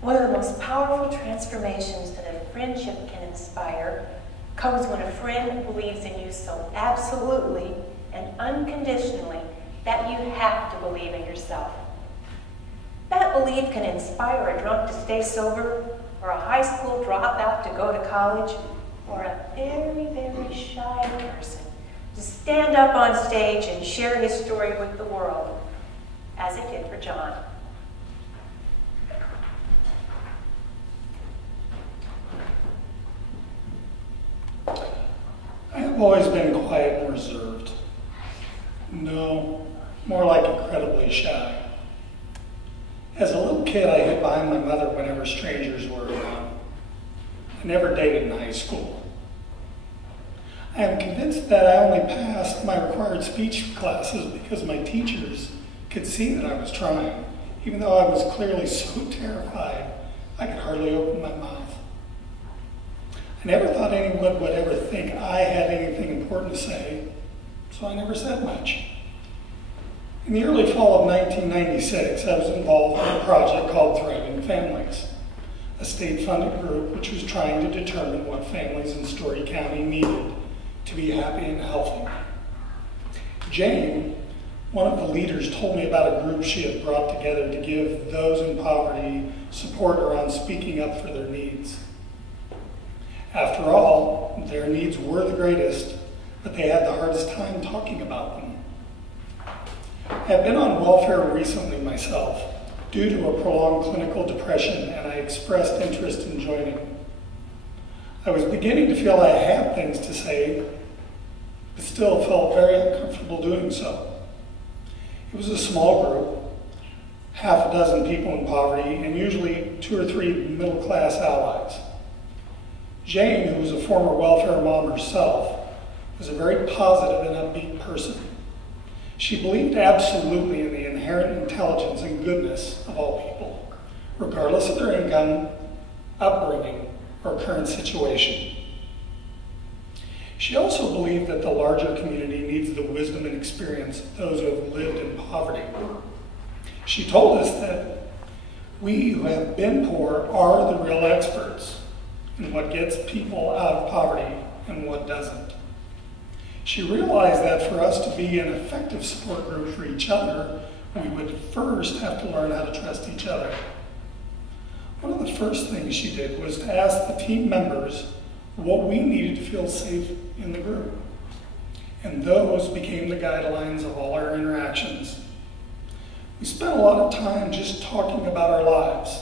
One of the most powerful transformations that a friendship can inspire comes when a friend believes in you so absolutely and unconditionally that you have to believe in yourself. That belief can inspire a drunk to stay sober, or a high school dropout to go to college, or a very, very shy person to stand up on stage and share his story with the world, as it did for John. I have always been quiet and reserved. No, more like incredibly shy. As a little kid, I hid behind my mother whenever strangers were around. I never dated in high school. I am convinced that I only passed my required speech classes because my teachers could see that I was trying, even though I was clearly so terrified I could hardly open my mouth. I never thought anyone would ever think I had anything important to say, so I never said much. In the early fall of 1996, I was involved in a project called Thriving Families, a state-funded group which was trying to determine what families in Story County needed to be happy and healthy. Jane, one of the leaders, told me about a group she had brought together to give those in poverty support around speaking up for their needs. After all, their needs were the greatest, but they had the hardest time talking about them. I have been on welfare recently myself due to a prolonged clinical depression, and I expressed interest in joining. I was beginning to feel I had things to say, but still felt very uncomfortable doing so. It was a small group, half a dozen people in poverty, and usually 2 or 3 middle-class allies. Jane, who was a former welfare mom herself, was a very positive and upbeat person. She believed absolutely in the inherent intelligence and goodness of all people, regardless of their income, upbringing, or current situation. She also believed that the larger community needs the wisdom and experience of those who have lived in poverty. She told us that we who have been poor are the real experts in what gets people out of poverty and what doesn't. She realized that for us to be an effective support group for each other, we would first have to learn how to trust each other. One of the first things she did was to ask the team members what we needed to feel safe in the group. And those became the guidelines of all our interactions. We spent a lot of time just talking about our lives.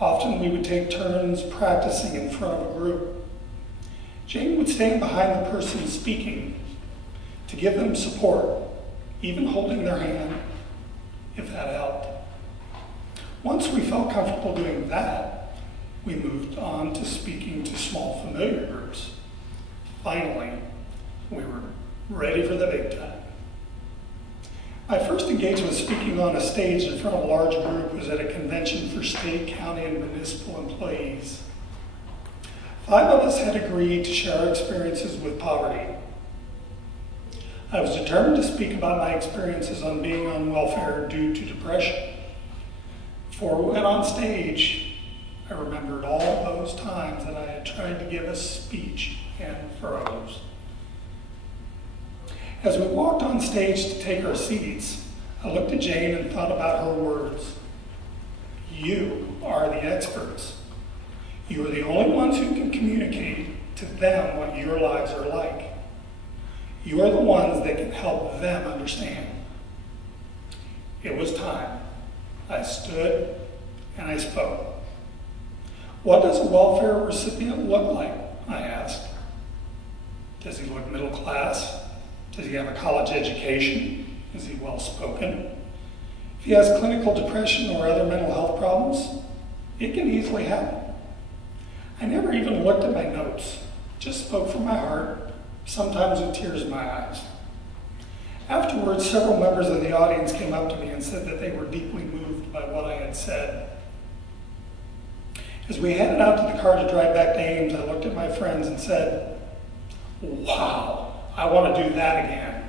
Often we would take turns practicing in front of a group. Jane would stand behind the person speaking to give them support, even holding their hand, if that helped. Once we felt comfortable doing that, we moved on to speaking to small familiar groups. Finally, we were ready for the big time. My first engagement speaking on a stage in front of a large group was at a convention for state, county, and municipal employees. 5 of us had agreed to share our experiences with poverty. I was determined to speak about my experiences on being on welfare due to depression. Before we went on stage, I remembered all those times that I had tried to give a speech and froze. As we walked on stage to take our seats, I looked at Jane and thought about her words. You are the experts. You are the only ones who can communicate to them what your lives are like. You are the ones that can help them understand. It was time. I stood and I spoke. What does a welfare recipient look like? I asked. Does he look middle class? Does he have a college education? Is he well-spoken? If he has clinical depression or other mental health problems, it can easily happen. I never even looked at my notes, just spoke from my heart, sometimes with tears in my eyes. Afterwards, several members of the audience came up to me and said that they were deeply moved by what I had said. As we headed out to the car to drive back to Ames, I looked at my friends and said, "Wow, I want to do that again."